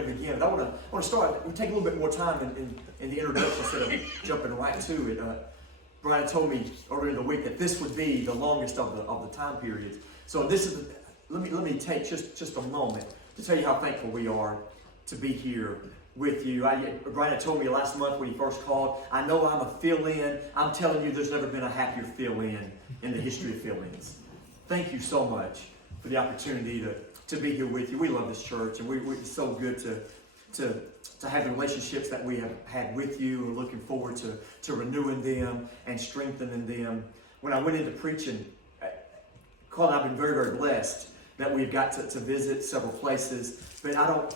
going to begin. But I want to start. We take a little bit more time in the introduction instead of jumping right to it. Brian told me earlier in the week that this would be the longest of the time periods. So this is let me take just a moment to tell you how thankful we are to be here with you. Brian told me last month when he first called, I know I'm a fill-in. I'm telling you, there's never been a happier fill-in the history of fill-ins. Thank you so much for the opportunity to be here with you. We love this church, and it's so good to have the relationships that we have had with you. We're looking forward to renewing them and strengthening them. When I went into preaching, Carl and I have been very, very blessed that we've got to visit several places, but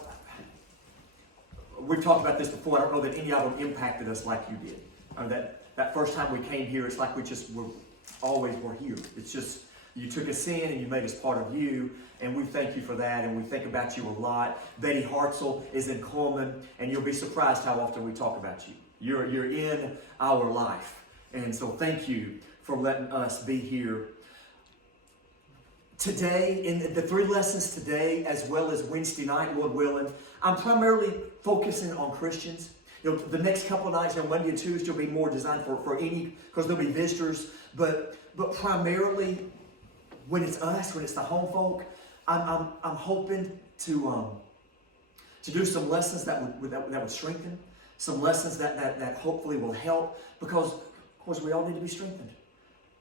we've talked about this before. I don't know that any of them impacted us like you did. That first time we came here, it's like we just always were here. It's just, you took us in and you made us part of you, and we thank you for that, and we think about you a lot. Betty Hartzell is in Coleman, and you'll be surprised how often we talk about you. You're in our life, and so thank you for letting us be here. Today, in the 3 lessons today, as well as Wednesday night, Lord willing, I'm primarily focusing on Christians. The next couple of nights on Monday and Tuesday will be more designed for any, because there'll be visitors, but primarily when it's us, when it's the home folk, I'm hoping to do some lessons that would strengthen, some lessons that hopefully will help, because of course we all need to be strengthened.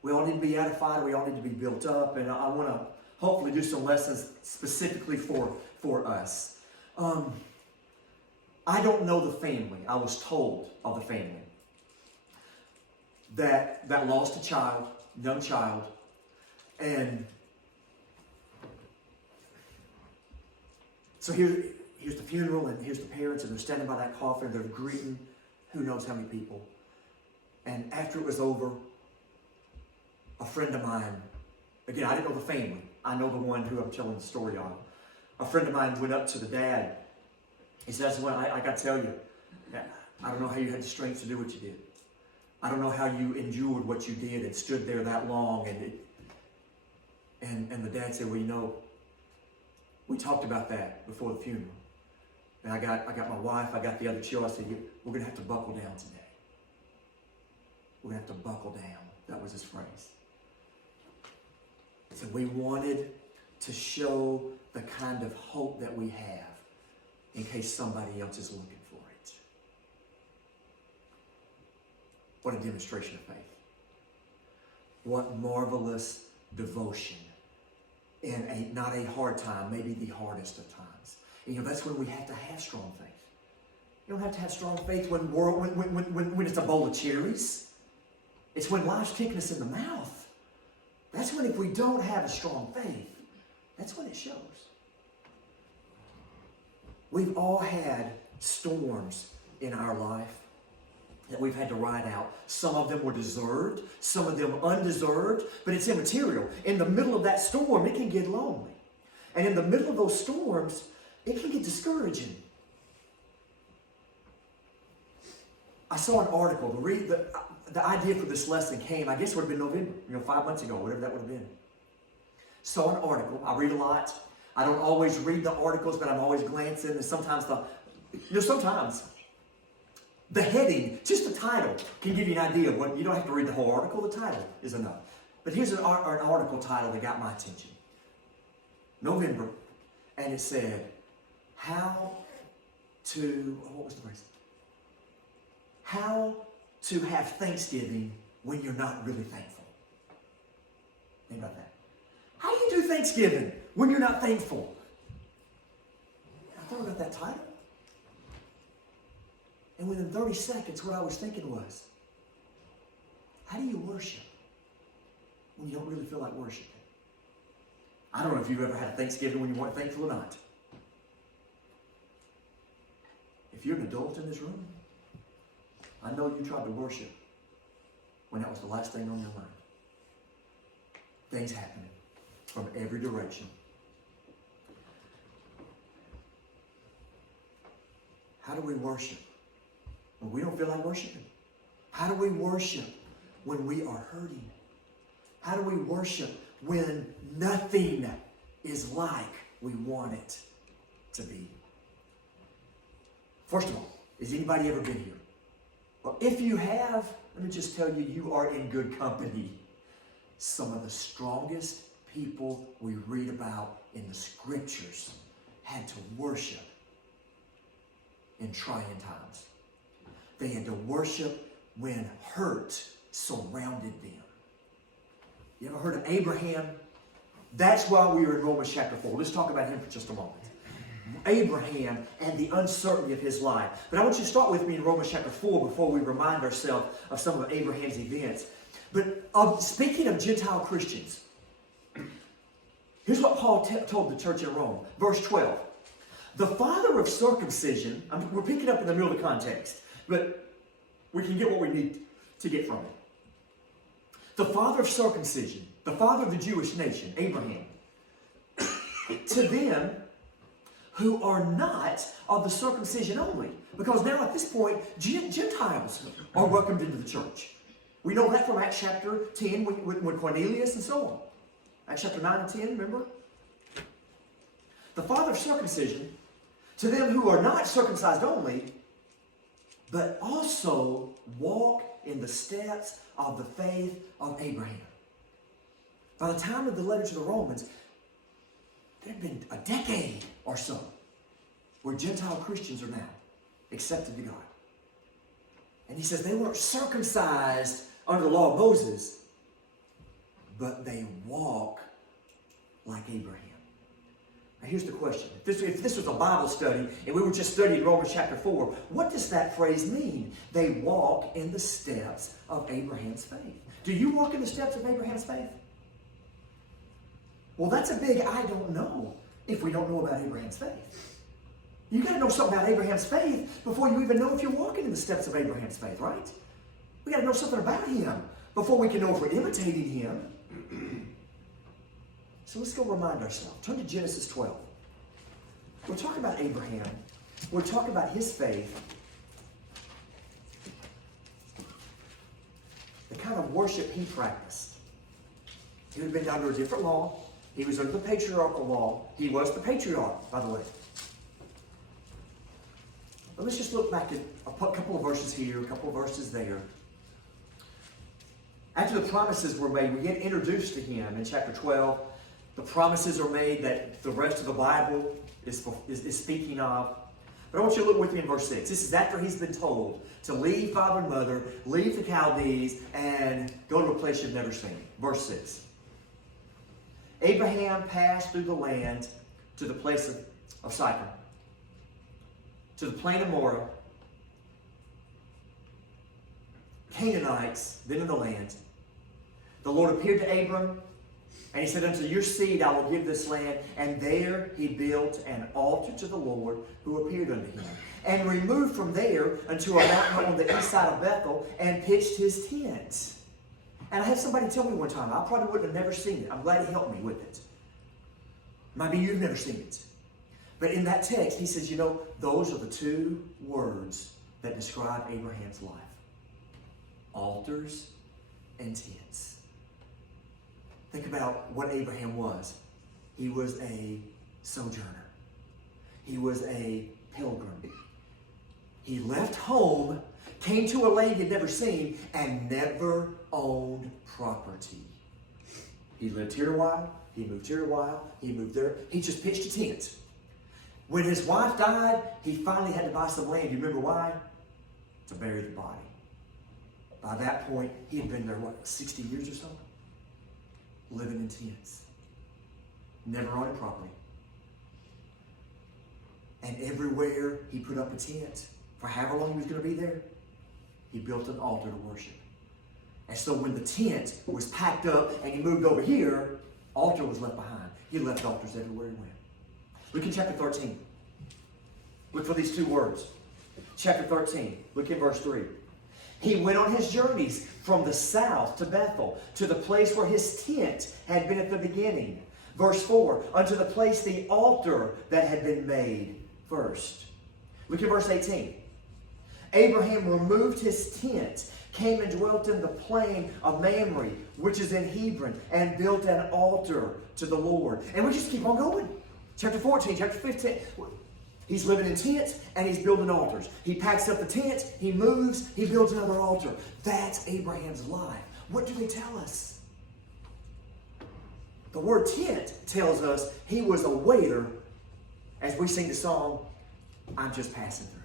We all need to be edified. We all need to be built up. And I want to hopefully do some lessons specifically for us. I don't know the family. I was told of the family that lost a child, young child, and so here's the funeral, and here's the parents, and they're standing by that coffin, and they're greeting who knows how many people. And after it was over, a friend of mine, again, I didn't know the family. I know the one who I'm telling the story of. A friend of mine went up to the dad. He says, well, I got to tell you, I don't know how you had the strength to do what you did. I don't know how you endured what you did and stood there that long. And the dad said, well, we talked about that before the funeral. And I got my wife, I got the other children. I said, we're going to have to buckle down today. We're going to have to buckle down. That was his phrase. So we wanted to show the kind of hope that we have in case somebody else is looking for it. What a demonstration of faith. What marvelous devotion in not a hard time, maybe the hardest of times. And, that's when we have to have strong faith. You don't have to have strong faith when it's a bowl of cherries. It's when life's kicking us in the mouth. That's when, if we don't have a strong faith, that's when it shows. We've all had storms in our life that we've had to ride out. Some of them were deserved, some of them undeserved, but it's immaterial. In the middle of that storm, it can get lonely. And in the middle of those storms, it can get discouraging. I saw an article. The idea for this lesson came, I guess it would have been November, 5 months ago, whatever that would have been. Saw an article. I read a lot. I don't always read the articles, but I'm always glancing. And sometimes the heading, just the title, can give you an idea of what. You don't have to read the whole article. The title is enough. But here's an article title that got my attention. November, and it said, what was the phrase? How to have Thanksgiving when you're not really thankful. Think about that. How do you do Thanksgiving when you're not thankful? I thought about that title. And within 30 seconds, what I was thinking was, how do you worship when you don't really feel like worshiping? I don't know if you've ever had a Thanksgiving when you weren't thankful or not. If you're an adult in this room, I know you tried to worship when that was the last thing on your mind. Things happening from every direction. How do we worship when we don't feel like worshiping? How do we worship when we are hurting? How do we worship when nothing is like we want it to be? First of all, has anybody ever been here? Well, if you have, let me just tell you, you are in good company. Some of the strongest people we read about in the scriptures had to worship in trying times. They had to worship when hurt surrounded them. You ever heard of Abraham? That's why we were in Romans chapter 4. Let's talk about him for just a moment. Abraham and the uncertainty of his life. But I want you to start with me in Romans chapter 4 before we remind ourselves of some of Abraham's events. But speaking of Gentile Christians, here's what Paul told the church in Rome. Verse 12. The father of circumcision, we're picking up in the middle of the context, but we can get what we need to get from it. The father of circumcision, the father of the Jewish nation, Abraham, to them who are not of the circumcision only. Because now at this point, Gentiles are welcomed into the church. We know that from Acts chapter 10 when Cornelius and so on. Acts chapter 9 and 10, remember? The father of circumcision, to them who are not circumcised only, but also walk in the steps of the faith of Abraham. By the time of the letter to the Romans, there had been a decade or so where Gentile Christians are now accepted to God. And he says they weren't circumcised under the law of Moses, but they walk like Abraham. Now here's the question. If this was a Bible study and we were just studying Romans chapter 4, what does that phrase mean? They walk in the steps of Abraham's faith. Do you walk in the steps of Abraham's faith? Well, that's a big I don't know if we don't know about Abraham's faith. You got to know something about Abraham's faith before you even know if you're walking in the steps of Abraham's faith, right? We got to know something about him before we can know if we're imitating him. So let's go remind ourselves. Turn to Genesis 12. We're talking about Abraham. We're talking about his faith. The kind of worship he practiced. He had been under a different law. He was under the patriarchal law. He was the patriarch, by the way. But let's just look back at a couple of verses here, a couple of verses there. After the promises were made, we get introduced to him in chapter 12. The promises are made that the rest of the Bible is speaking of. But I want you to look with me in verse 6. This is after he's been told to leave father and mother, leave the Chaldees, and go to a place you've never seen. Verse 6. Abraham passed through the land to the place of Sychar, to the plain of Moreh, Canaanites, then in the land. The Lord appeared to Abram, and he said, unto your seed I will give this land. And there he built an altar to the Lord who appeared unto him. And removed from there unto a mountain on the east side of Bethel, and pitched his tent. And I had somebody tell me one time, I probably wouldn't have never seen it. I'm glad he helped me with it. Maybe you've never seen it. But in that text, he says, those are the two words that describe Abraham's life. Altars and tents. Think about what Abraham was. He was a sojourner. He was a pilgrim. He left home, came to a land he'd never seen, and never owned property. He lived here a while. He moved here a while. He moved there. He just pitched a tent. When his wife died, he finally had to buy some land. You remember why? To bury the body. By that point, he had been there, 60 years or so? Living in tents. Never owned property. And everywhere he put up a tent, for however long he was going to be there, he built an altar to worship. And so when the tent was packed up and he moved over here, altar was left behind. He left altars everywhere he went. Look in chapter 13. Look for these two words. Chapter 13. Look at verse 3. He went on his journeys from the south to Bethel, to the place where his tent had been at the beginning. Verse 4. Unto the place the altar that had been made first. Look at verse 18. Abraham removed his tent, came and dwelt in the plain of Mamre, which is in Hebron, and built an altar to the Lord. And we just keep on going. Chapter 14, chapter 15. He's living in tents and he's building altars. He packs up the tent, he moves, he builds another altar. That's Abraham's life. What do they tell us? The word tent tells us he was a waiter. As we sing the song, I'm just passing through.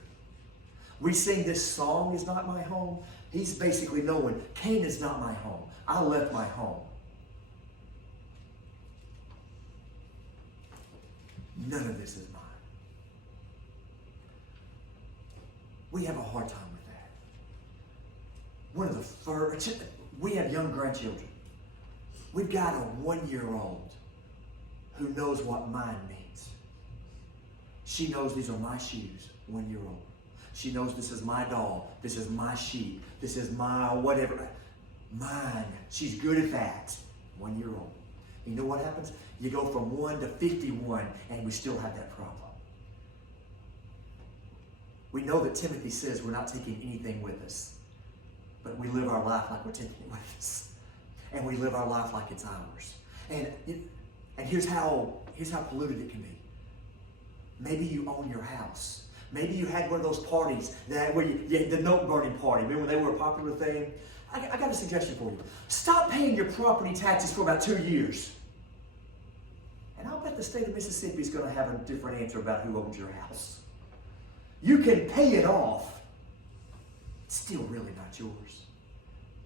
We sing this song is not my home. He's basically knowing Canaan's not my home. I left my home. None of this is mine. We have a hard time with that. One of the first, we have young grandchildren. We've got a 1-year-old who knows what mine means. She knows these are my shoes, 1-year-old. She knows this is my doll, this is my sheep, this is my whatever. Mine. She's good at that. 1-year-old. You know what happens? You go from 1 to 51 and we still have that problem. We know that Timothy says we're not taking anything with us, but we live our life like we're taking it with us. And we live our life like it's ours. And here's how polluted it can be. Maybe you own your house. Maybe you had one of those parties where the note burning party. Remember when they were a popular thing? I got a suggestion for you. Stop paying your property taxes for about 2 years. And I'll bet the state of Mississippi is going to have a different answer about who owns your house. You can pay it off. It's still really not yours.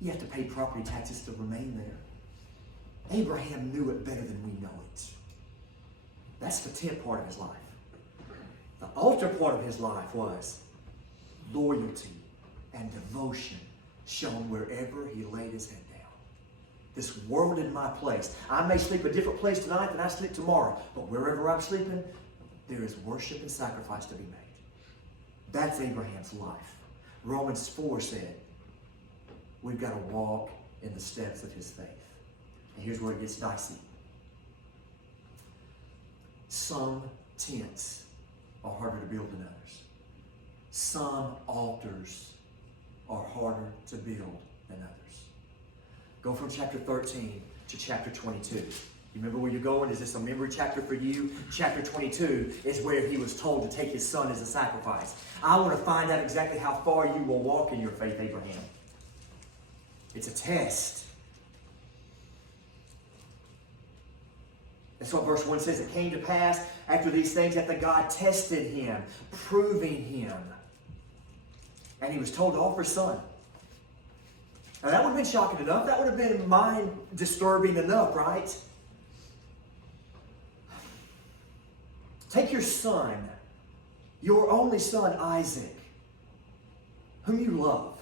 You have to pay property taxes to remain there. Abraham knew it better than we know it. That's the tent part of his life. The altar part of his life was loyalty and devotion shown wherever he laid his head down. This world in my place. I may sleep a different place tonight than I sleep tomorrow, but wherever I'm sleeping, there is worship and sacrifice to be made. That's Abraham's life. Romans 4 said, we've got to walk in the steps of his faith. And here's where it gets dicey. Some tents are harder to build than others. Some altars are harder to build than others. Go from chapter 13 to chapter 22. You remember where you're going? Is this a memory chapter for you? Chapter 22 is where he was told to take his son as a sacrifice. I want to find out exactly how far you will walk in your faith, Abraham. It's a test. That's what verse 1 says. It came to pass after these things that the God tested him, proving him. And he was told to offer his son. Now that would have been shocking enough. That would have been mind-disturbing enough, right? Take your son, your only son, Isaac, whom you love.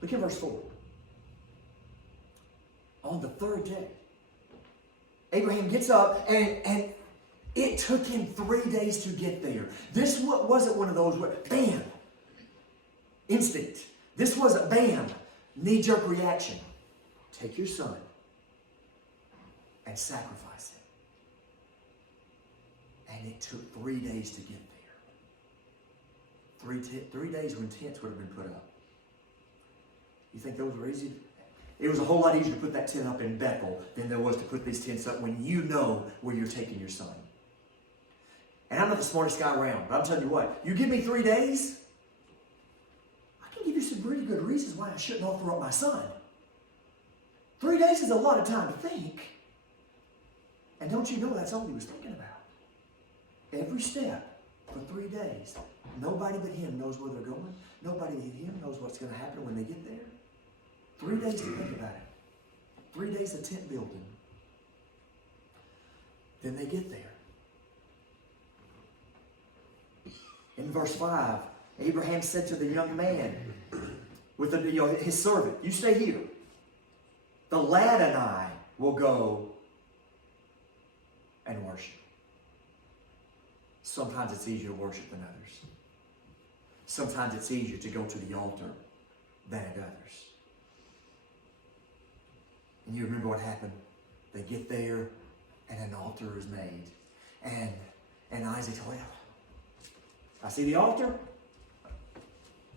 Look at verse 4. On the third day, Abraham gets up and it took him 3 days to get there. This wasn't one of those where, bam, instinct. This wasn't bam, knee-jerk reaction. Take your son and sacrifice him. And it took 3 days to get there. 3 days when tents would have been put up. You think those were easy? It was a whole lot easier to put that tent up in Bethel than there was to put these tents up when you know where you're taking your son. And I'm not the smartest guy around, but I'm telling you what, you give me 3 days, I can give you some pretty good reasons why I shouldn't offer up my son. 3 days is a lot of time to think. And don't you know that's all he was thinking about? Every step for 3 days. Nobody but him knows where they're going. Nobody but him knows what's going to happen when they get there. 3 days to think about it. 3 days of tent building. Then they get there. In verse 5, Abraham said to the young man, with his servant, you stay here. The lad and I will go and worship. Sometimes it's easier to worship than others. Sometimes it's easier to go to the altar than at others. And you remember what happened? They get there and an altar is made. And Isaac told him, I see the altar.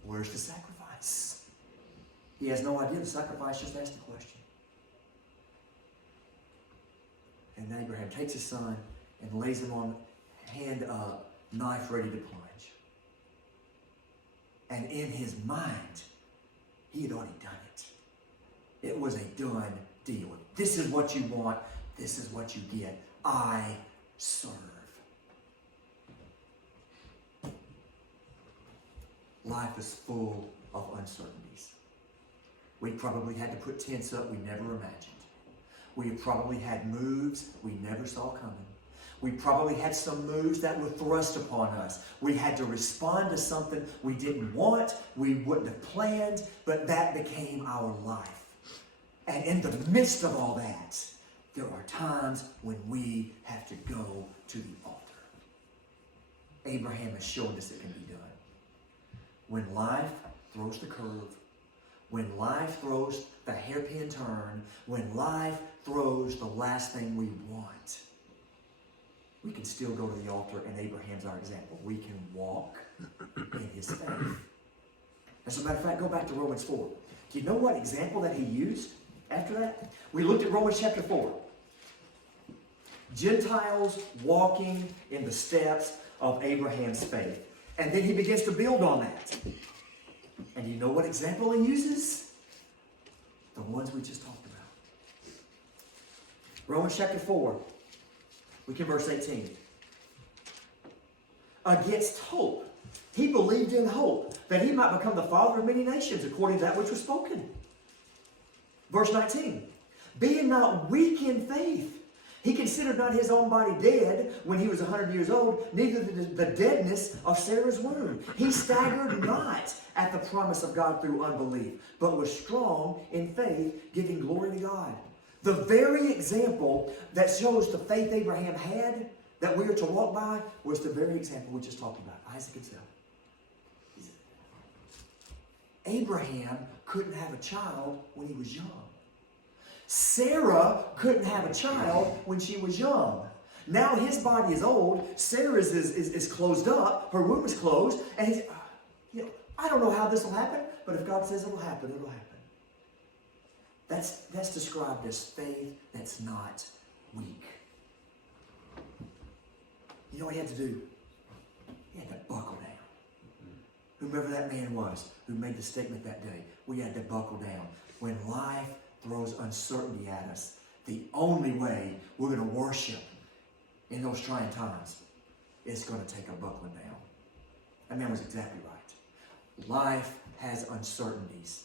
Where's the sacrifice? He has no idea the sacrifice, just asked the question. And Abraham takes his son and lays him on hand up, knife ready to plunge. And in his mind, he had already done it. It was a done deal. This is what you want. This is what you get. I serve. Life is full of uncertainties. We probably had to put tents up we never imagined. We probably had moves we never saw coming. We probably had some moves that were thrust upon us. We had to respond to something we didn't want, we wouldn't have planned, but that became our life. And in the midst of all that, there are times when we have to go to the altar. Abraham has shown us it can be done. When life throws the curve, when life throws the hairpin turn, when life throws the last thing we want, we can still go to the altar, and Abraham's our example. We can walk in his faith. As a matter of fact, go back to Romans 4. Do you know what example that he used after that? We looked at Romans chapter 4. Gentiles walking in the steps of Abraham's faith. And then he begins to build on that. And you know what example he uses? The ones we just talked about. Romans chapter 4. Look at verse 18. Against hope. He believed in hope that he might become the father of many nations according to that which was spoken. Verse 19. Being not weak in faith. He considered not his own body dead when he was 100 years old, neither the deadness of Sarah's womb. He staggered not at the promise of God through unbelief, but was strong in faith, giving glory to God. The very example that shows the faith Abraham had that we are to walk by was the very example we just talked about, Isaac and Sarah. Abraham couldn't have a child when he was young. Sarah couldn't have a child when she was young. Now his body is old. Sarah's is closed up. Her womb is closed. And he's, I don't know how this will happen, but if God says it'll happen, it'll happen. That's described as faith that's not weak. You know what he had to do? He had to buckle down. Whomever that man was who made the statement that day, we had to buckle down. When life throws uncertainty at us, the only way we're going to worship in those trying times is going to take a buckling down. That man was exactly right. Life has uncertainties.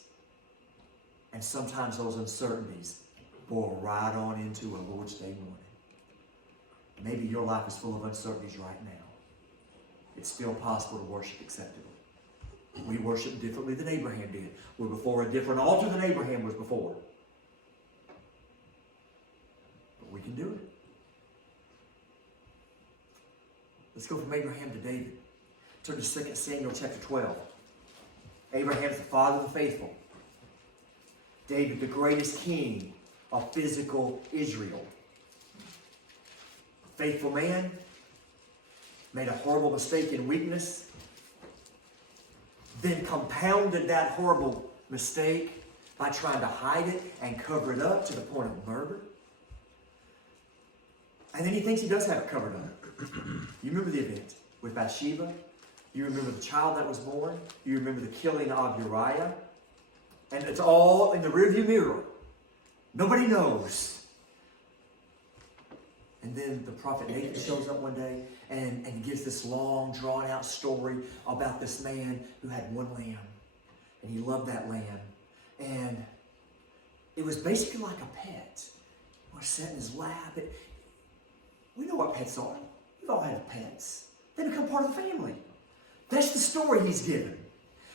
And sometimes those uncertainties boil right on into a Lord's Day morning. Maybe your life is full of uncertainties right now. It's still possible to worship acceptably. We worship differently than Abraham did. We're before a different altar than Abraham was before. But we can do it. Let's go from Abraham to David. Turn to 2 Samuel chapter 12. Abraham's the father of the faithful. David, the greatest king of physical Israel. Faithful man, made a horrible mistake in weakness, then compounded that horrible mistake by trying to hide it and cover it up to the point of murder. And then he thinks he does have it covered up. You remember the event with Bathsheba? You remember the child that was born? You remember the killing of Uriah? And it's all in the rearview mirror. Nobody knows. And then the prophet Nathan shows up one day and gives this long, drawn-out story about this man who had one lamb. And he loved that lamb. And it was basically like a pet. Or sat in his lap. We know what pets are. We've all had pets. They become part of the family. That's the story he's given.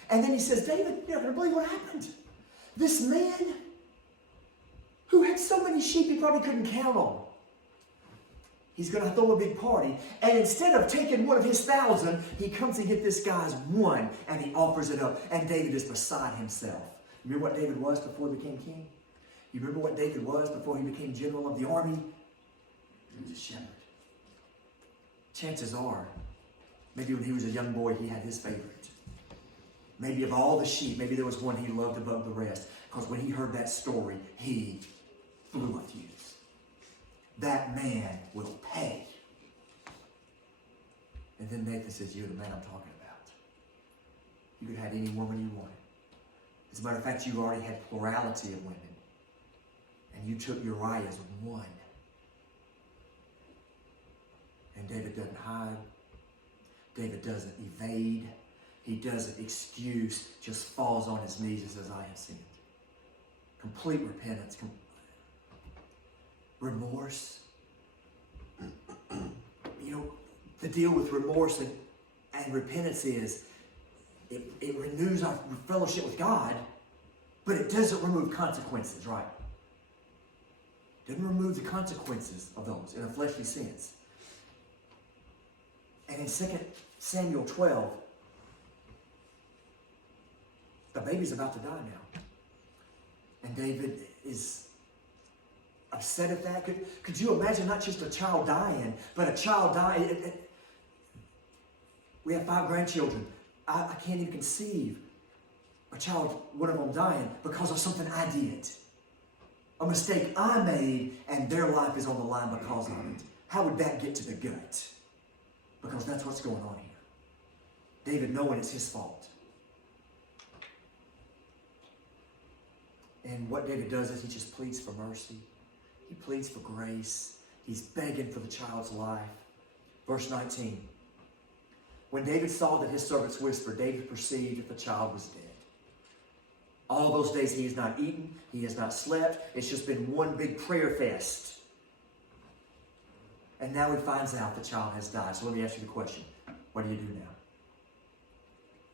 And then he says, David, you're not going to believe what happened. This man who had so many sheep he probably couldn't count on. He's going to throw a big party. And instead of taking one of his 1,000, he comes to get this guy's one and he offers it up. And David is beside himself. You remember what David was before he became king? You remember what David was before he became general of the army? He was a shepherd. Chances are, maybe when he was a young boy, he had his favorite. Maybe of all the sheep, maybe there was one he loved above the rest. Because when he heard that story, he flew a fuse. that man will pay. And then Nathan says, you're the man I'm talking about. You could have any woman you wanted. As a matter of fact, you already had plurality of women. And you took Uriah's one. And David doesn't hide. David doesn't evade. He doesn't excuse. Just falls on his knees and says, I have sinned. Complete repentance. Remorse. You know, the deal with remorse and repentance is it renews our fellowship with God, but it doesn't remove consequences, right? It doesn't remove the consequences of those in a fleshly sense. And in 2 Samuel 12, the baby's about to die now. And David is upset at that. Could you imagine not just a child dying, but a child dying? We have 5 grandchildren. I can't even conceive a child, one of them dying because of something I did. A mistake I made, and their life is on the line because of it. How would that get to the gut? Because that's what's going on here. David knowing it's his fault. And what David does is he just pleads for mercy. He pleads for grace. He's begging for the child's life. Verse 19. When David saw that his servants whispered, David perceived that the child was dead. All those days he has not eaten, he has not slept. It's just been one big prayer fest. And now he finds out the child has died. So let me ask you the question. What do you do now?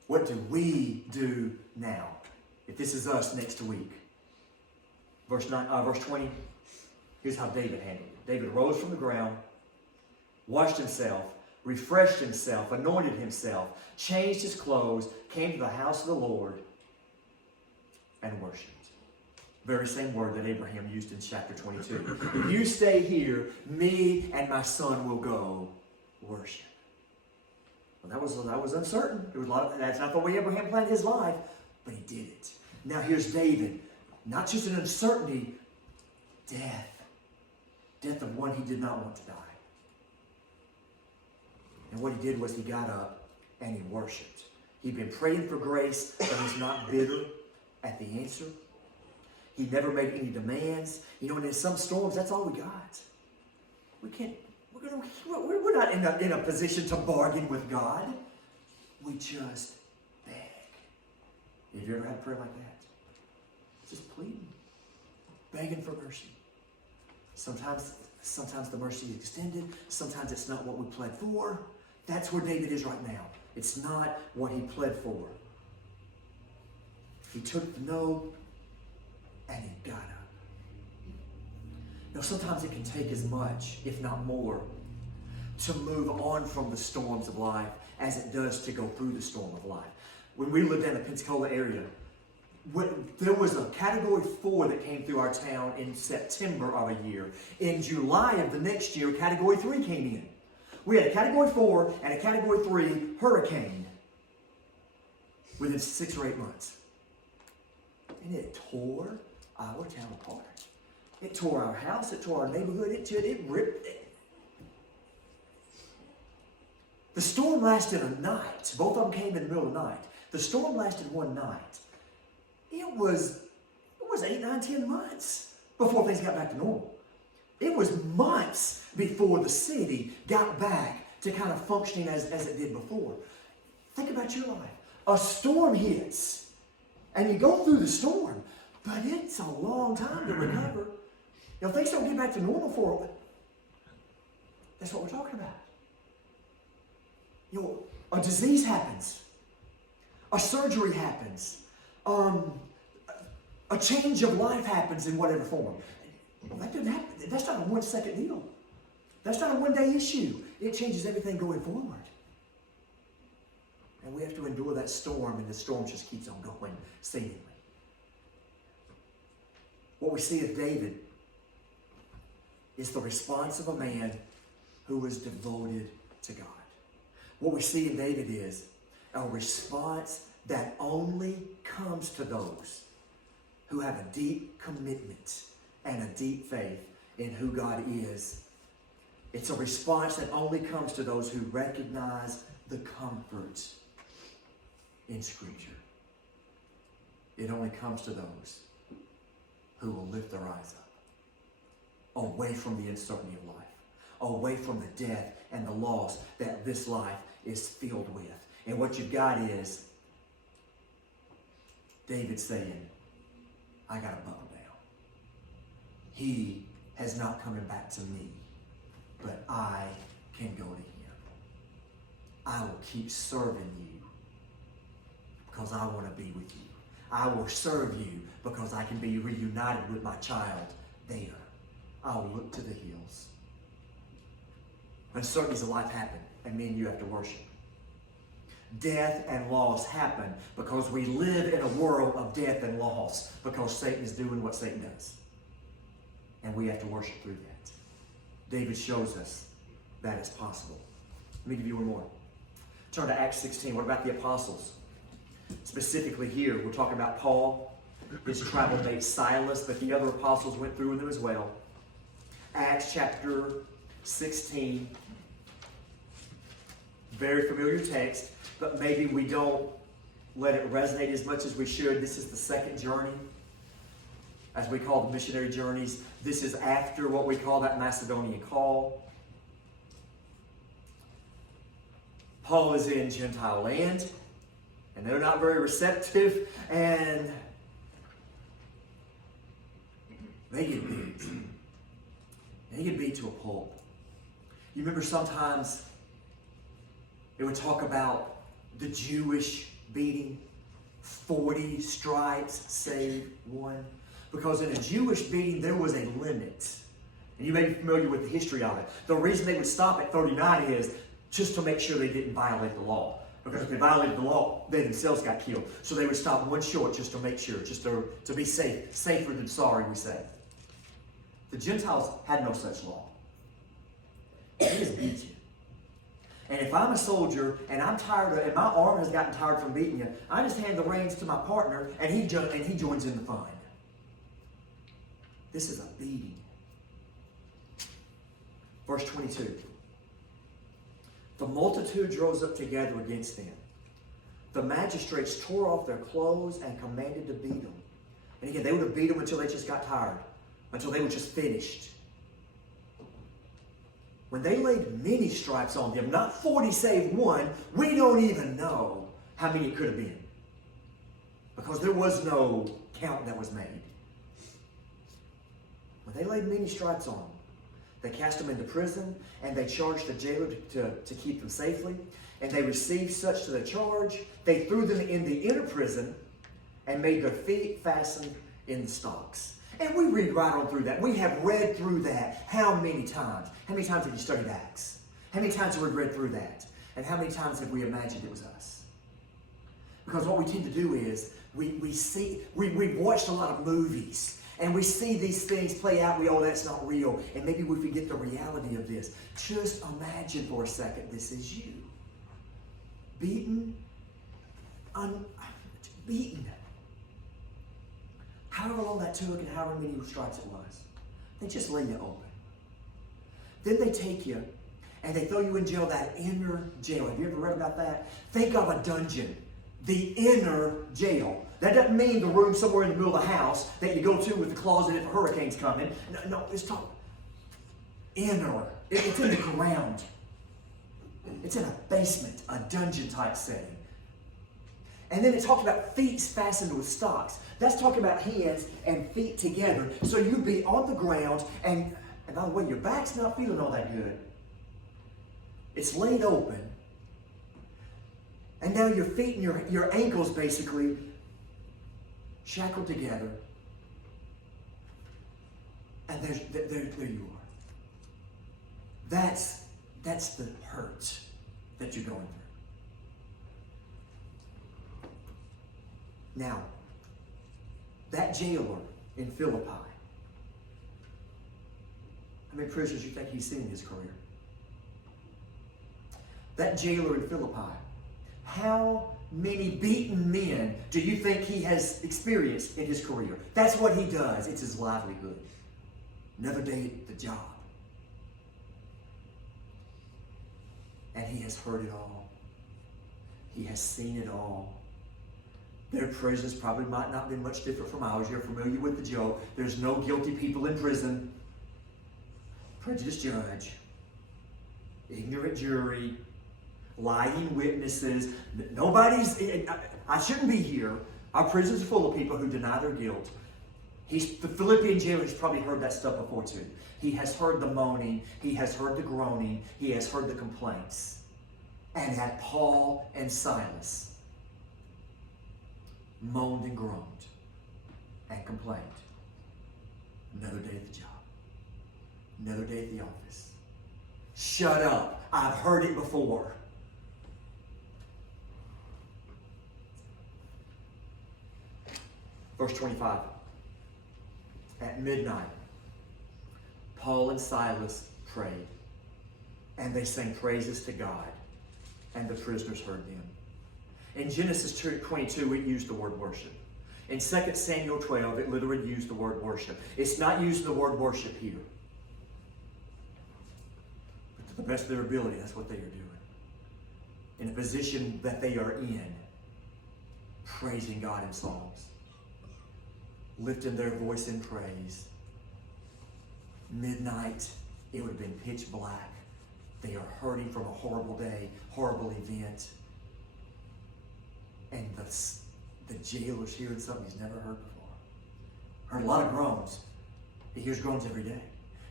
What do we do now? If this is us next week. Verse 20. Here's how David handled it. David rose from the ground, washed himself, refreshed himself, anointed himself, changed his clothes, came to the house of the Lord, and worshipped. Very same word that Abraham used in chapter 22. You stay here, me and my son will go worship. Well, that was uncertain. That's not the way Abraham planned his life, but he did it. Now here's David. Not just an uncertainty, death. Death of one he did not want to die. And what he did was he got up and he worshiped. He'd been praying for grace, but he's not bitter at the answer. He never made any demands. You know, and in some storms, that's all we got. We're not in a position to bargain with God. We just beg. Have you ever had a prayer like that? Just pleading, begging for mercy. Sometimes the mercy is extended. Sometimes it's not what we pled for. That's where David is right now. It's not what he pled for. He took the no and he got up. Now, sometimes it can take as much, if not more, to move on from the storms of life as it does to go through the storm of life. When we lived in the Pensacola area, there was a Category 4 that came through our town in September of a year. In July of the next year, Category 3 came in. We had a Category 4 and a Category 3 hurricane within 6 or 8 months. And it tore our town apart. It tore our house. It tore our neighborhood. It ripped it. The storm lasted a night. Both of them came in the middle of the night. The storm lasted one night. It was 8, 9, 10 months before things got back to normal. It was months before the city got back to kind of functioning as it did before. Think about your life. A storm hits, and you go through the storm, but it's a long time to recover. You know, things don't get back to normal for it. That's what we're talking about. You know, a disease happens. A surgery happens. A change of life happens in whatever form. Well, that doesn't happen. That's not a 1-second deal. That's not a one-day issue. It changes everything going forward. And we have to endure that storm, and the storm just keeps on going, seemingly. What we see of David is the response of a man who was devoted to God. What we see in David is a response that only comes to those who have a deep commitment and a deep faith in who God is. It's a response that only comes to those who recognize the comfort in Scripture. It only comes to those who will lift their eyes up, away from the uncertainty of life, away from the death and the loss that this life is filled with. And what you've got is David saying, I got to buckle down. He has not coming back to me, but I can go to him. I will keep serving you because I want to be with you. I will serve you because I can be reunited with my child there. I'll look to the hills. Uncertainties of life happen, and me and you have to worship. Death and loss happen because we live in a world of death and loss, because Satan is doing what Satan does. And we have to worship through that. David shows us that it's possible. Let me give you one more. Turn to Acts 16. What about the apostles? Specifically here, we're talking about Paul, his travel mate Silas, but the other apostles went through with them as well. Acts chapter 16. Very familiar text, but maybe we don't let it resonate as much as we should. This is the second journey, as we call the missionary journeys. This is after what we call that Macedonian call. Paul is in Gentile land, and they're not very receptive, and they get beat. They get beat to a pulp. You remember sometimes it would talk about the Jewish beating, 40 stripes save one. Because in a Jewish beating, there was a limit. And you may be familiar with the history of it. The reason they would stop at 39 is just to make sure they didn't violate the law. Because if they violated the law, they themselves got killed. So they would stop one short just to make sure, just to be safe. Safer than sorry, we say. The Gentiles had no such law. They just beat you. And if I'm a soldier and I'm tired and my arm has gotten tired from beating you, I just hand the reins to my partner and he joins in the fun. This is a beating. Verse 22. The multitude rose up together against them. The magistrates tore off their clothes and commanded to beat them. And again, they would have beat them until they just got tired, until they were just finished. When they laid many stripes on them, not 40 save one, we don't even know how many it could have been. Because there was no count that was made. When they laid many stripes on them, they cast them into prison, and they charged the jailer to keep them safely. And they received such to the charge. They threw them in the inner prison and made their feet fastened in the stocks. And we read right on through that. We have read through that how many times? How many times have you studied Acts? How many times have we read through that? And how many times have we imagined it was us? Because what we tend to do is we've watched a lot of movies and we see these things play out. That's not real. And maybe we forget the reality of this. Just imagine for a second, this is you. Beaten. However long that took and however many stripes it was. They just lay you open. Then they take you and they throw you in jail, that inner jail. Have you ever read about that? Think of a dungeon. The inner jail. That doesn't mean the room somewhere in the middle of the house that you go to with the closet if a hurricane's coming. No, it's talking inner. It's in the ground. It's in a basement, a dungeon type setting. And then it talks about feet fastened with stocks. That's talking about hands and feet together. So you'd be on the ground, and by the way, your back's not feeling all that good. It's laid open. And now your feet and your ankles basically shackled together. And there you are. That's the hurt that you're going through. Now, that jailer in Philippi, how many prisoners you think he's seen in his career? That jailer in Philippi, how many beaten men do you think he has experienced in his career? That's what he does. It's his livelihood. Another day at the job. And he has heard it all. He has seen it all. Their prisons probably might not be much different from ours. You're familiar with the joke. There's no guilty people in prison. Prejudiced judge. Ignorant jury. Lying witnesses. I shouldn't be here. Our prisons are full of people who deny their guilt. The Philippian jailer has probably heard that stuff before too. He has heard the moaning. He has heard the groaning. He has heard the complaints. And had Paul and Silas moaned and groaned and complained. Another day at the job. Another day at the office. Shut up. I've heard it before. Verse 25. At midnight, Paul and Silas prayed, and they sang praises to God, and the prisoners heard them. In Genesis 22, it used the word worship. In 2 Samuel 12, it literally used the word worship. It's not using the word worship here. But to the best of their ability, that's what they are doing. In a position that they are in, praising God in songs, lifting their voice in praise. Midnight, it would have been pitch black. They are hurting from a horrible day, horrible event. And the jailer's hearing something he's never heard before. Heard a lot of groans. He hears groans every day.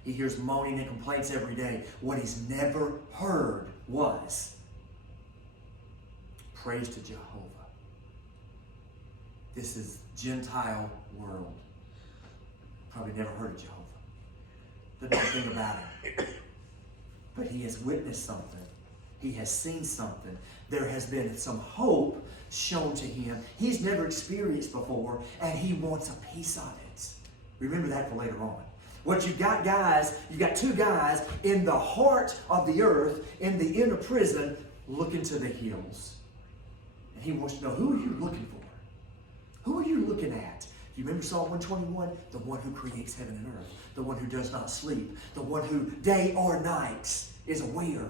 He hears moaning and complaints every day. What he's never heard was praise to Jehovah. This is Gentile world. Probably never heard of Jehovah. Doesn't know anything about it. But he has witnessed something. He has seen something. There has been some hope shown to him he's never experienced before, and he wants a piece of it. Remember that for later on. What you got, guys, you got two guys in the heart of the earth, in the inner prison, looking to the hills. And he wants to know, who are you looking for? Who are you looking at? You remember Psalm 121? The one who creates heaven and earth. The one who does not sleep. The one who day or night is aware.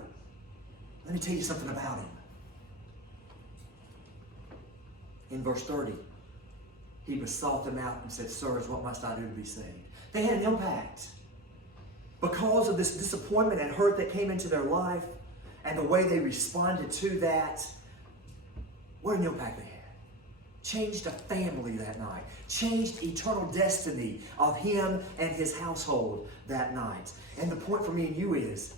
Let me tell you something about him. In verse 30, he besought them out and said, Sirs, what must I do to be saved? They had an impact. Because of this disappointment and hurt that came into their life and the way they responded to that, what an impact they had. Changed a family that night. Changed eternal destiny of him and his household that night. And the point for me and you is,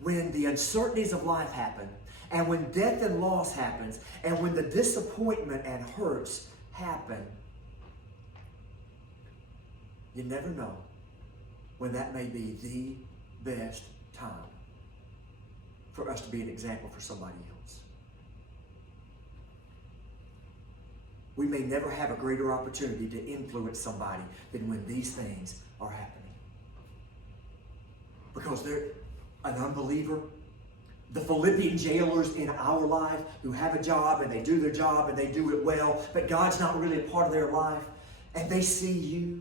when the uncertainties of life happen, and when death and loss happens, and when the disappointment and hurts happen, you never know when that may be the best time for us to be an example for somebody else. We may never have a greater opportunity to influence somebody than when these things are happening. Because they're an unbeliever. The Philippian jailers in our life who have a job and they do their job and they do it well, but God's not really a part of their life, and they see you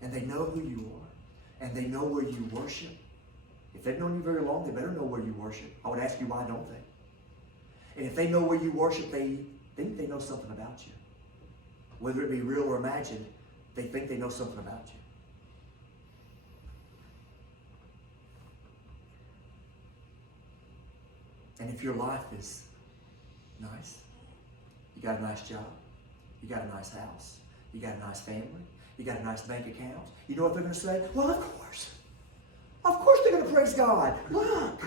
and they know who you are and they know where you worship. If they've known you very long, they better know where you worship. I would ask you, why don't they? And if they know where you worship, they think they know something about you. Whether it be real or imagined, they think they know something about you. And if your life is nice, you got a nice job, you got a nice house, you got a nice family, you got a nice bank account, you know what they're going to say? Well, of course. Of course they're going to praise God. Look.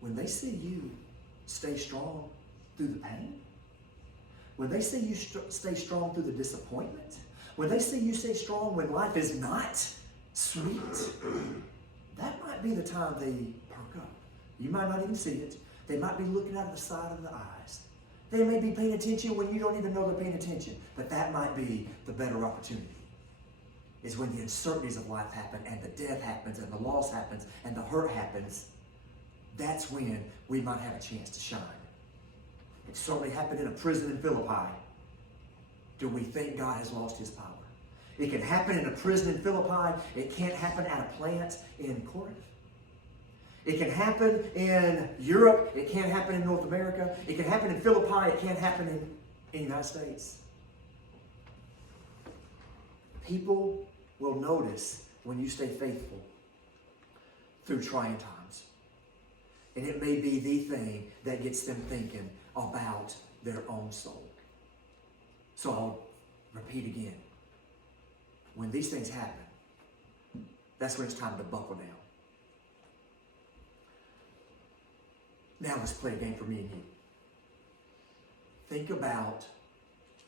When they see you stay strong through the pain, when they see you stay strong through the disappointment, when they see you stay strong when life is not sweet, that might be the time they perk up. You might not even see it. They might be looking out of the side of the eyes. They may be paying attention when you don't even know they're paying attention. But that might be the better opportunity. Is when the uncertainties of life happen and the death happens and the loss happens and the hurt happens. That's when we might have a chance to shine. It certainly happened in a prison in Philippi do we think God has lost his power? It can happen in a prison in Philippi. It can't happen at a plant in Corinth. It can happen in Europe. It can't happen in North America. It can happen in Philippi. It can't happen in the United States. People will notice when you stay faithful through trying times. And it may be the thing that gets them thinking about their own soul. So I'll repeat again. When these things happen, that's when it's time to buckle down. Now let's play a game for me and you. Think about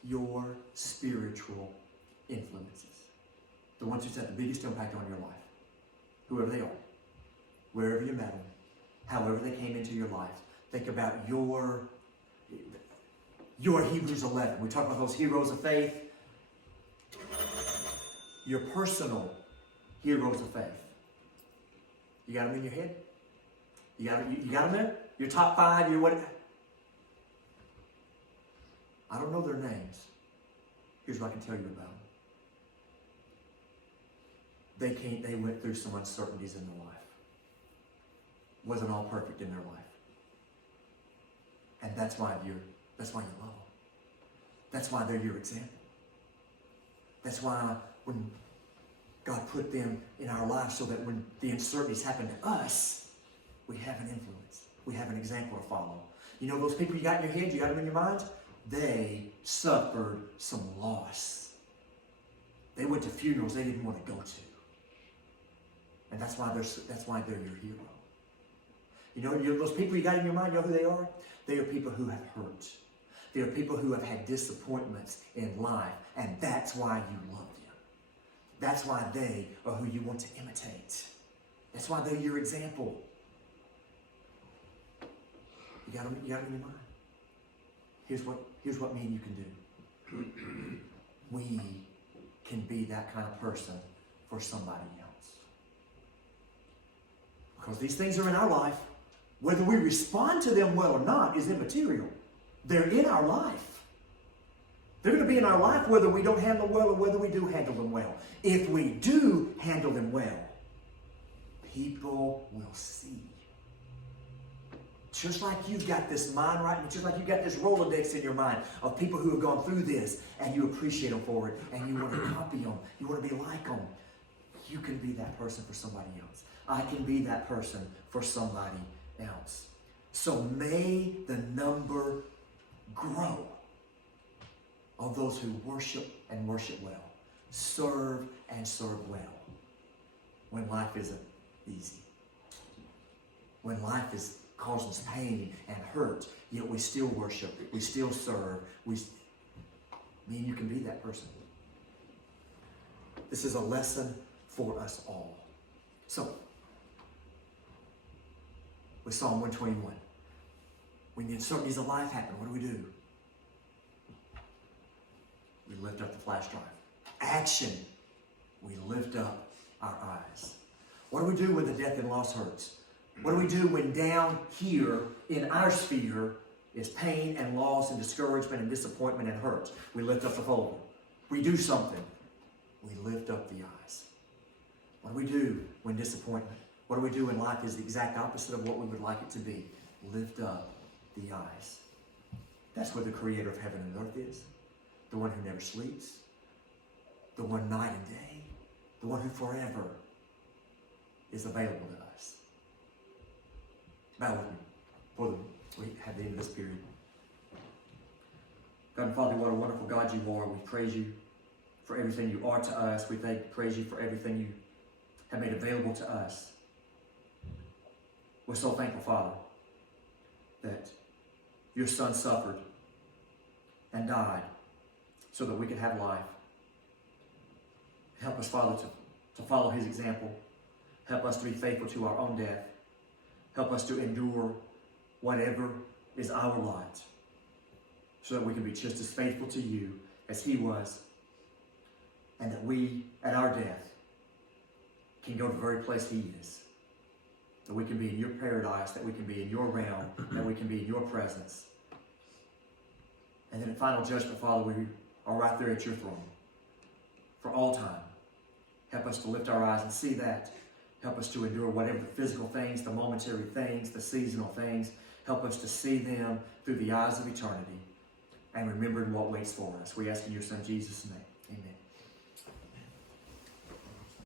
your spiritual influences. The ones who've had the biggest impact on your life. Whoever they are. Wherever you met them. However they came into your life. Think about your Hebrews 11. We talk about those heroes of faith. Your personal heroes of faith. You got them in your head? You got them there? Your top 5, your what? I don't know their names. Here's what I can tell you about them. They went through some uncertainties in their life. Wasn't all perfect in their life. And that's why you love them. That's why they're your example. That's why when God put them in our lives so that when the uncertainties happen to us, we have an influence. We have an example to follow. You know those people you got in your head, you got them in your mind? They suffered some loss. They went to funerals they didn't want to go to. And that's why they're your hero. You know those people you got in your mind, you know who they are? They are people who have hurt. They are people who have had disappointments in life, and that's why you love them. That's why they are who you want to imitate. That's why they're your example. You got them in your mind. Here's what me and you can do. We can be that kind of person for somebody else. Because these things are in our life. Whether we respond to them well or not is immaterial. They're in our life. They're going to be in our life whether we don't handle them well or whether we do handle them well. If we do handle them well, people will see. Just like you've got this mind right, just like you've got this Rolodex in your mind of people who have gone through this and you appreciate them for it and you want to copy them, you want to be like them. You can be that person for somebody else. I can be that person for somebody else. So may the number grow of those who worship and worship well, serve and serve well, when life isn't easy, when life is causing us pain and hurt, yet we still worship, we still serve. Me and you can be that person. This is a lesson for us all. So, with Psalm 121, when the uncertainties of life happen, what do? We lift up the flash drive. Action. We lift up our eyes. What do we do when the death and loss hurts? What do we do when down here in our sphere is pain and loss and discouragement and disappointment and hurt? We lift up the folder. We do something. We lift up the eyes. What do we do when disappointment? What do we do when life is the exact opposite of what we would like it to be? Lift up the eyes. That's where the creator of heaven and earth is. The one who never sleeps. The one night and day. The one who forever is available to us. Bow with me before we have the end of this period. God and Father, what a wonderful God you are. We praise you for everything you are to us. We praise you for everything you have made available to us. We're so thankful, Father, that your Son suffered and died so that we could have life. Help us, Father, to follow his example. Help us to be faithful to our own death. Help us to endure whatever is our lot so that we can be just as faithful to you as he was, and that we, at our death, can go to the very place he is. That we can be in your paradise, that we can be in your realm, that we can be in your presence. And then in final judgment, Father, are right there at your throne for all time. Help us to lift our eyes and see that. Help us to endure whatever the physical things, the momentary things, the seasonal things. Help us to see them through the eyes of eternity and remembering what waits for us. We ask in your Son Jesus' name.